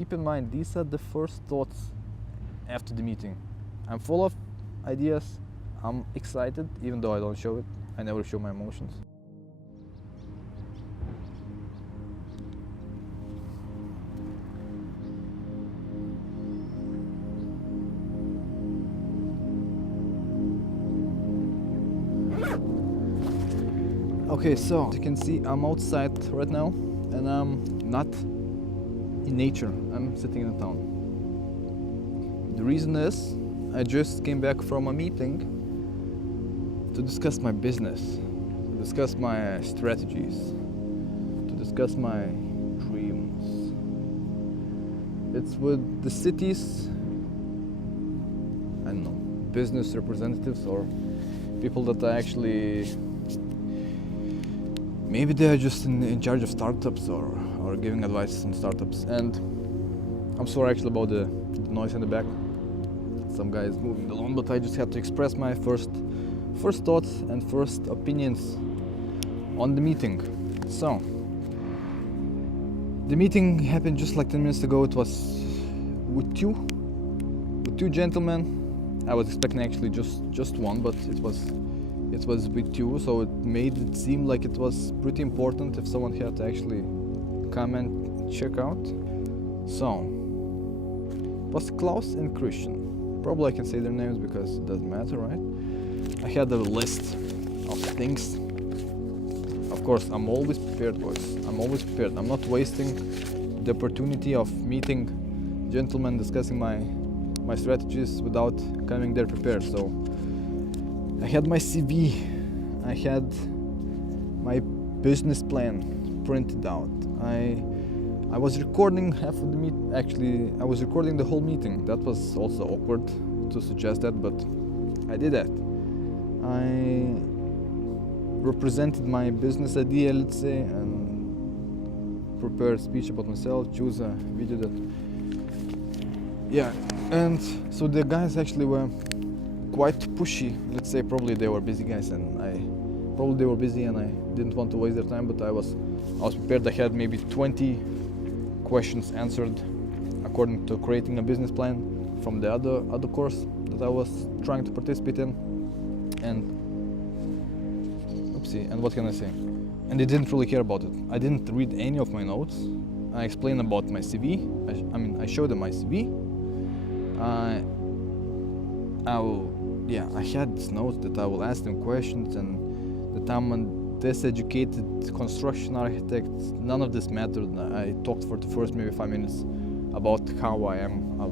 keep in mind, these are the first thoughts after the meeting. I'm full of ideas, I'm excited, even though I don't show it. I never show my emotions. Okay, so as you can see, I'm outside right now, and I'm not in nature. I'm sitting in a town. The reason is, I just came back from a meeting to discuss my business, to discuss my strategies, to discuss my dreams. It's with the city's, I don't know, business representatives or people that are actually, maybe they're just in charge of startups or giving advice on startups. And I'm sorry actually about the noise in the back. Some guy is moving the lawn, but I just had to express my first thoughts and first opinions on the meeting. So, the meeting happened just like 10 minutes ago. It was with two gentlemen. I was expecting actually just one, but it was with two, so it made it seem like it was pretty important if someone had to actually come and check out. So, it was Klaus and Christian. Probably I can say their names because it doesn't matter, right? I had a list of things. Of course, I'm always prepared, boys. I'm always prepared. I'm not wasting the opportunity of meeting gentlemen, discussing my strategies without coming there prepared. So, I had my CV, I had my business plan printed out. I was recording half of the meeting. Actually, I was recording the whole meeting. That was also awkward to suggest that, but I did that. I represented my business idea, let's say, and prepared a speech about myself, choose a video that... Yeah, and so the guys actually were quite pushy, let's say. Probably they were busy guys, and I didn't want to waste their time, but I was prepared. I had maybe 20 questions answered according to creating a business plan from the other course that I was trying to participate in. And oopsie, and what can I say? And they didn't really care about it. I didn't read any of my notes. I explained about my CV. I showed them my CV. I had these notes that I will ask them questions, and that I'm a diseducated construction architect. None of this mattered. I talked for the first maybe 5 minutes about how I am a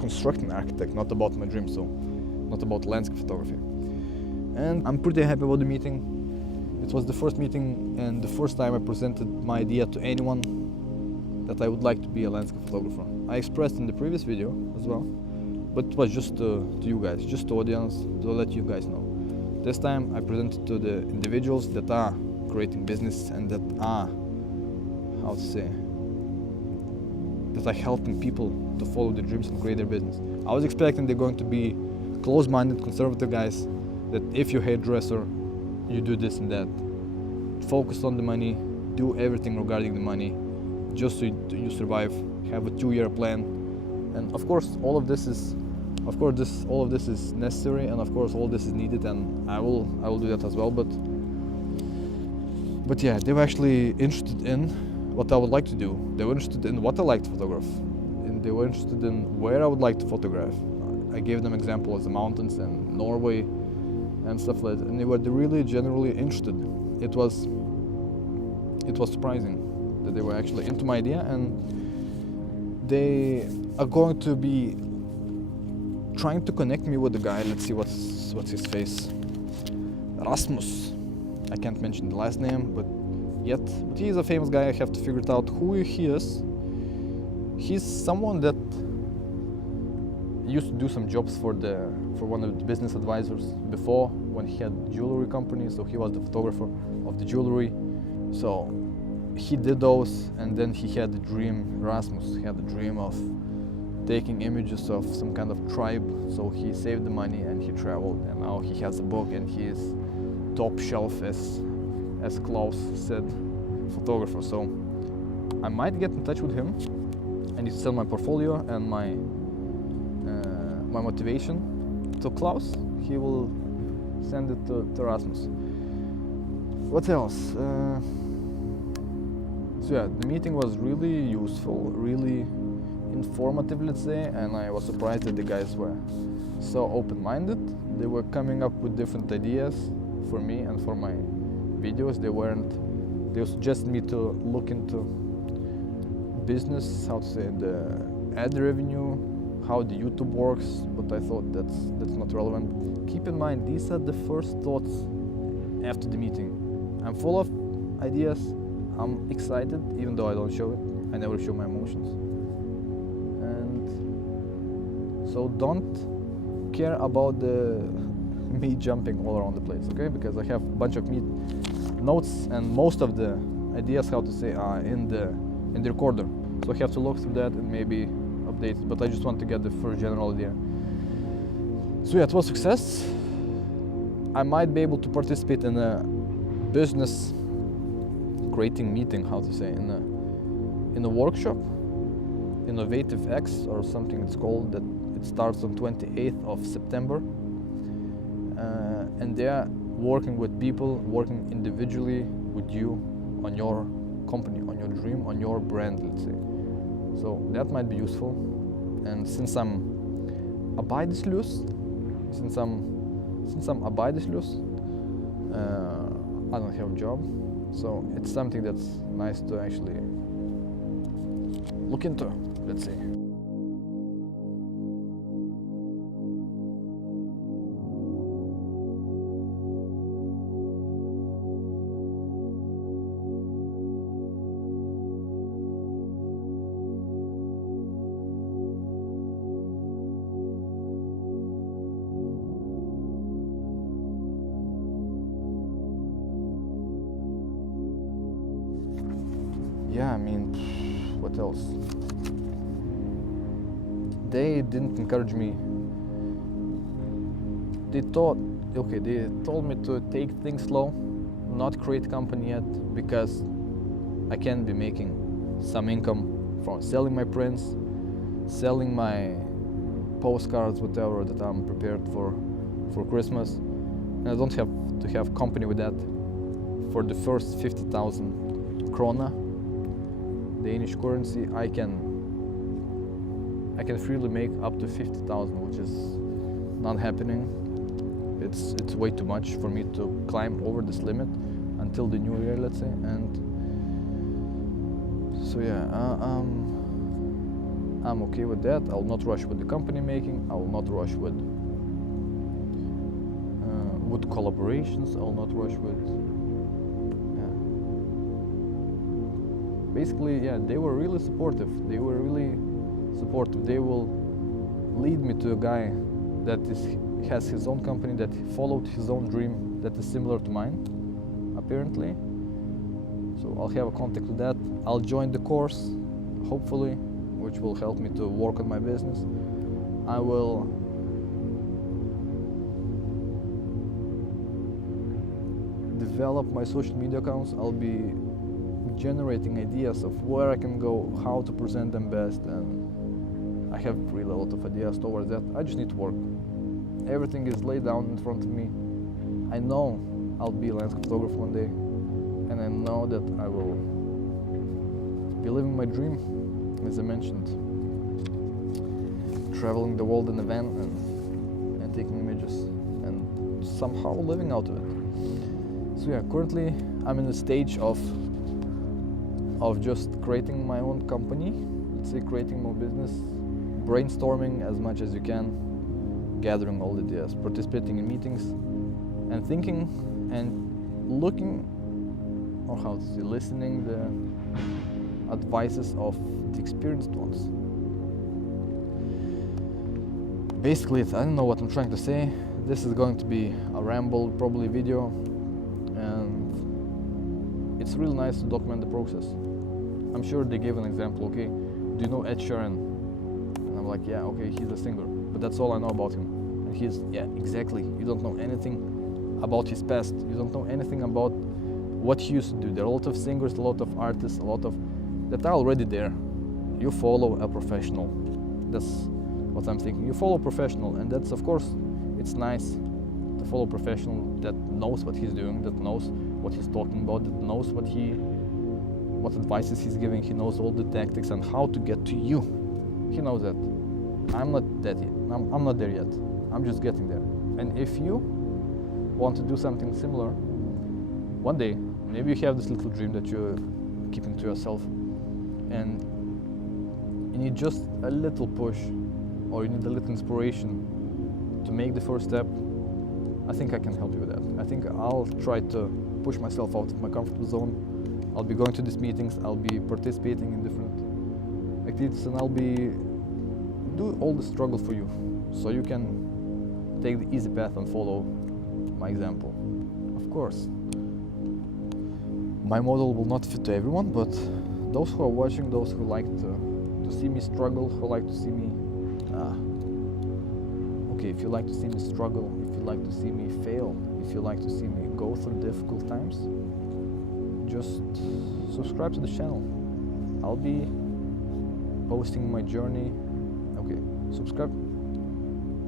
construction architect, not about my dream, so not about landscape photography. And I'm pretty happy about the meeting. It was the first meeting and the first time I presented my idea to anyone that I would like to be a landscape photographer. I expressed in the previous video as well, but it was just to you guys, just to audience, to let you guys know. This time I presented to the individuals that are creating business and that are, that are helping people to follow their dreams and create their business. I was expecting they're going to be close-minded, conservative guys, that if you're a hairdresser, you do this and that. Focus on the money, do everything regarding the money, just so you survive, have a 2-year plan. And of course, all of this is necessary, and of course all this is needed, and I will do that as well. But yeah, they were actually interested in what I would like to do. They were interested in what I like to photograph, and they were interested in where I would like to photograph. I gave them examples of the mountains and Norway and stuff like that, and they were really generally interested. It was surprising that they were actually into my idea, and they are going to be trying to connect me with the guy. Let's see what's his face. Rasmus. I can't mention the last name, but he is a famous guy. I have to figure out who he is. He's someone that used to do some jobs for one of the business advisors before, when he had jewelry company. So he was the photographer of the jewelry. So he did those, and then he had the dream. Rasmus had the dream of taking images of some kind of tribe. So he saved the money and he traveled, and now he has a book, and he is top shelf, as Klaus said, photographer. So I might get in touch with him. I need to sell my portfolio and my motivation to Klaus. He will send it to Rasmus. What else? So yeah, the meeting was really useful, really informative, let's say, and I was surprised that the guys were so open-minded. They were coming up with different ideas for me and for my videos. They suggested me to look into business, how to say, the ad revenue, how the YouTube works, but I thought that's not relevant. Keep in mind, these are the first thoughts after the meeting. I'm full of ideas, I'm excited, even though I don't show it. I never show my emotions. And so don't care about me jumping all around the place, okay? Because I have a bunch of notes, and most of the ideas, how to say, are in the recorder. So I have to look through that and maybe update it, but I just want to get the first general idea. So yeah, it was a success. I might be able to participate in a business creating meeting, how to say, in a workshop, Innovative X or something it's called, that it starts on 28th of September. And they're working with people, working individually with you on your company, on your dream, on your brand, let's say. So that might be useful. And since I'm arbeidslos, I don't have a job, so it's something that's nice to actually look into, let's say. Yeah, I mean, what else? They didn't encourage me. They told me to take things slow, not create company yet, because I can be making some income from selling my prints, selling my postcards, whatever that I'm prepared for Christmas. And I don't have to have company with that. For the first 50,000 krona, Danish currency, I can freely make up to 50,000, which is not happening. It's way too much for me to climb over this limit until the new year, let's say. And so yeah, I'm okay with that. I'll not rush with the company making. I will not rush with collaborations. I'll not rush with. Basically, yeah, they were really supportive. They will lead me to a guy that has his own company, that followed his own dream that is similar to mine, apparently. So I'll have a contact with that. I'll join the course, hopefully, which will help me to work on my business. I will develop my social media accounts. I'll be generating ideas of where I can go, how to present them best, and I have really a lot of ideas towards that. I just need to work. Everything is laid down in front of me. I know I'll be a landscape photographer one day, and I know that I will be living my dream, as I mentioned, traveling the world in a van and taking images and somehow living out of it. So yeah, currently I'm in the stage of just creating my own company, let's say, creating my business, brainstorming as much as you can, gathering all the ideas, participating in meetings, and thinking and looking, or how to say, listening the advices of the experienced ones. Basically, I don't know what I'm trying to say. This is going to be a ramble, probably video, and it's really nice to document the process. I'm sure they gave an example, okay, do you know Ed Sheeran? And I'm like, yeah, okay, he's a singer, but that's all I know about him. And he's, yeah, exactly, you don't know anything about his past, you don't know anything about what he used to do. There are a lot of singers, a lot of artists, a lot of that are already there. you follow a professional. That's what I'm thinking. You follow a professional, and that's, of course, it's nice to follow a professional that knows what he's doing, that knows what he's talking about, that knows what advices he's giving. He knows all the tactics and how to get to you. He knows that. I'm not that yet. I'm not there yet. I'm just getting there. And if you want to do something similar, one day, maybe you have this little dream that you're keeping to yourself, and you need just a little push, or you need a little inspiration to make the first step, I think I can help you with that. I think I'll try to push myself out of my comfortable zone. I'll be going to these meetings, I'll be participating in different activities, and I'll be do all the struggle for you, so you can take the easy path and follow my example. Of course, my model will not fit to everyone, but those who are watching, those who like to see me struggle, who like to see me okay, if you like to see me struggle, if you like to see me fail, if you like to see me go through difficult times, just subscribe to the channel. I'll be posting my journey. Okay, subscribe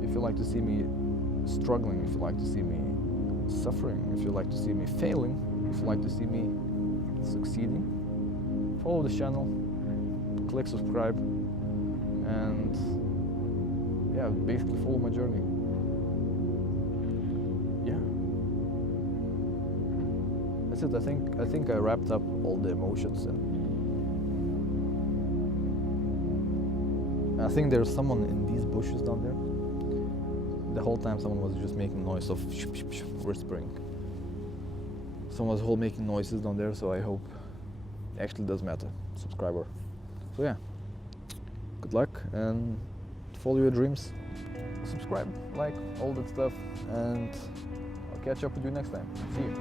if you like to see me struggling, if you like to see me suffering, if you like to see me failing, if you like to see me succeeding. Follow the channel, click subscribe, and yeah, basically follow my journey. Yeah, that's it. I think I wrapped up all the emotions, and I think there's someone in these bushes down there. The whole time someone was just making noise of whispering. Someone was making noises down there, so I hope it actually does matter, subscriber. So yeah, good luck and follow your dreams. Subscribe, like, all that stuff, and I'll catch up with you next time. See you.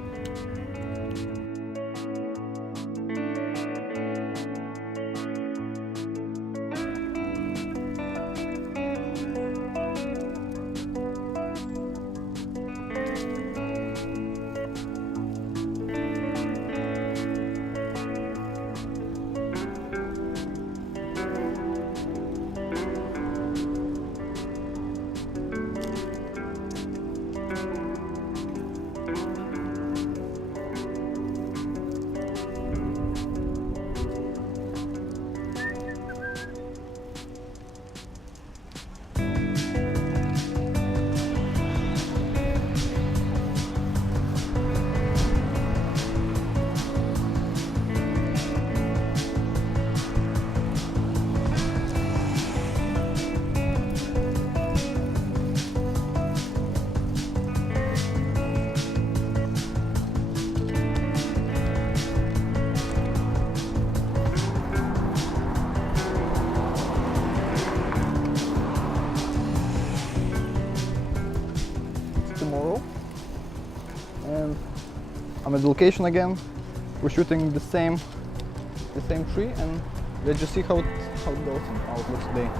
Tomorrow, and I'm at the location again. We're shooting the same tree, and let's just see how it goes and how it looks today.